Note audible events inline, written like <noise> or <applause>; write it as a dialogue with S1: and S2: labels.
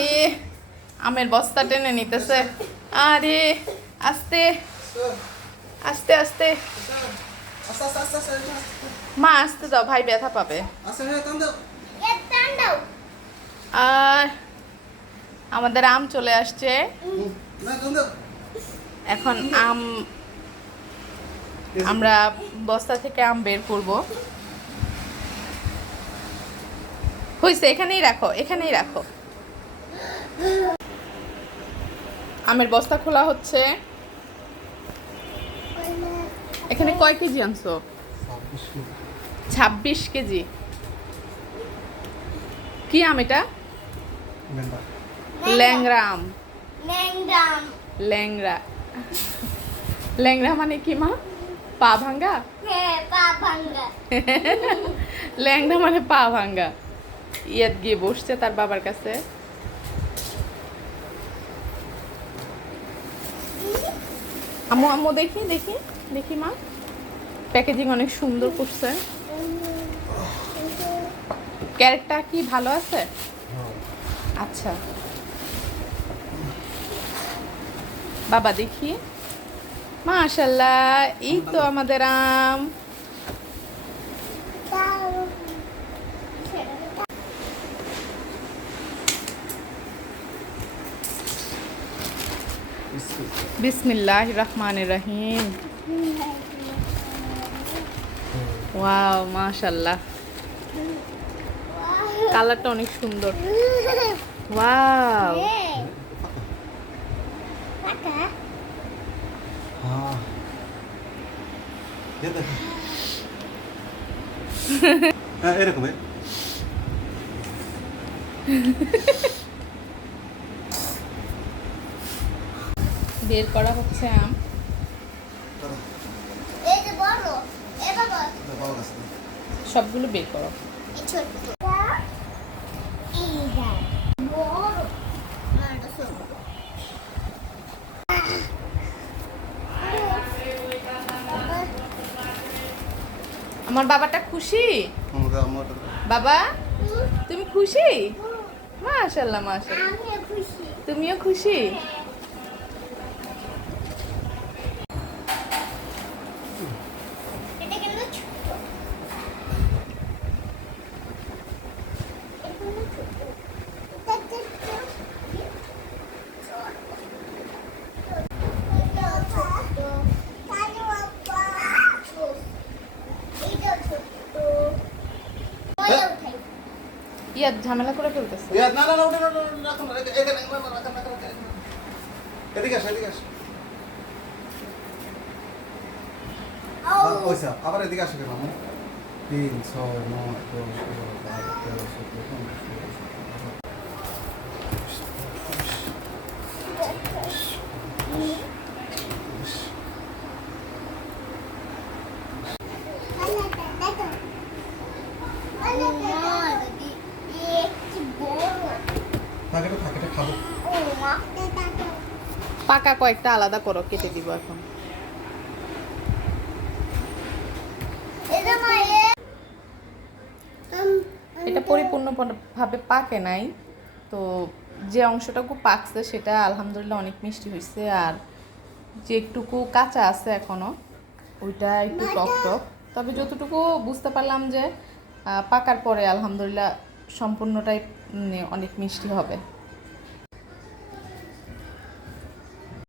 S1: এ আমের বস্তা টেনে নিতেছে। আরে আস্তে। আস্তে আস্তে।
S2: আসো। আস্তে আস্তে আস্তে আস্তে আস্তে, আস্তে।
S1: মা আসতে দাও ভাই ব্যথা পাবে। আর আমাদের আম চলে আসছে। এখন আম আমরা বস্তা থেকে আম বের করব। হয়েছে এখানেই রাখো এখানেই রাখো। আমের বস্তা খোলা হচ্ছে। এখানে কয় কেজি আনছো? ছাব্বিশ কেজি। কি আম এটা? ল্যাংরা আম। ল্যাংরা ল্যাংরা মানে কি মা? পা ভাঙ্গা?
S3: হ্যাঁ পা ভাঙ্গা।
S1: ল্যাংড়া মানে পা ভাঙ্গা। ইয়াদ গিয়ে বসছে তার বাবার কাছে। আম্মু আম্মু, দেখি দেখি দেখি মা। প্যাকেজিং অনেক সুন্দর করছে। ক্যারেটটা কি, ভালো আছে? আচ্ছা। বাবা, দেখি। মাশাল্লাহ এই তো আমাদের আম। বিসমিল্লাহ। রহমান রহিম। ওয়াও মাশাল্লাহ কালারটা অনেক সুন্দর। ওয়াও।
S2: হ্যাঁ, এরকম <laughs>
S1: বের করা হচ্ছে আম। সবগুলো বের করো। আমার বাবাটা খুশি। বাবা তুমি খুশি? মাশাল্লাহ মাশাল্লাহ তুমিও খুশি? ইয়া ঝামেলা করে ফেলতেছে
S2: রিয়াদ, না, না, না, ওটা, না, না, না, রাখো না, এখানে, এখানে, না, না, রাখো না, রাখো না, এখানে। এদিকে আসো, এদিকে আসো। ওইসা, আবার এদিকে আসো কেন? তিন ছয় নয় দশ এগারো বারো তেরো চোদ্দ পনেরো ষোলো সতেরো
S1: পাকা কয়েকটা আলাদা করো, কেটে দিব এখন। এটা পরিপূর্ণভাবে পাকে নাই, তো যে অংশটুকু পাকছে সেটা আলহামদুলিল্লাহ অনেক মিষ্টি হয়েছে আর যেটুকু কাঁচা আছে এখনও, ওইটা একটু টক টক। তবে যতটুকু বুঝতে পারলাম যে পাকার পরে আলহামদুলিল্লাহ সম্পূর্ণটাই অনেক মিষ্টি হবে।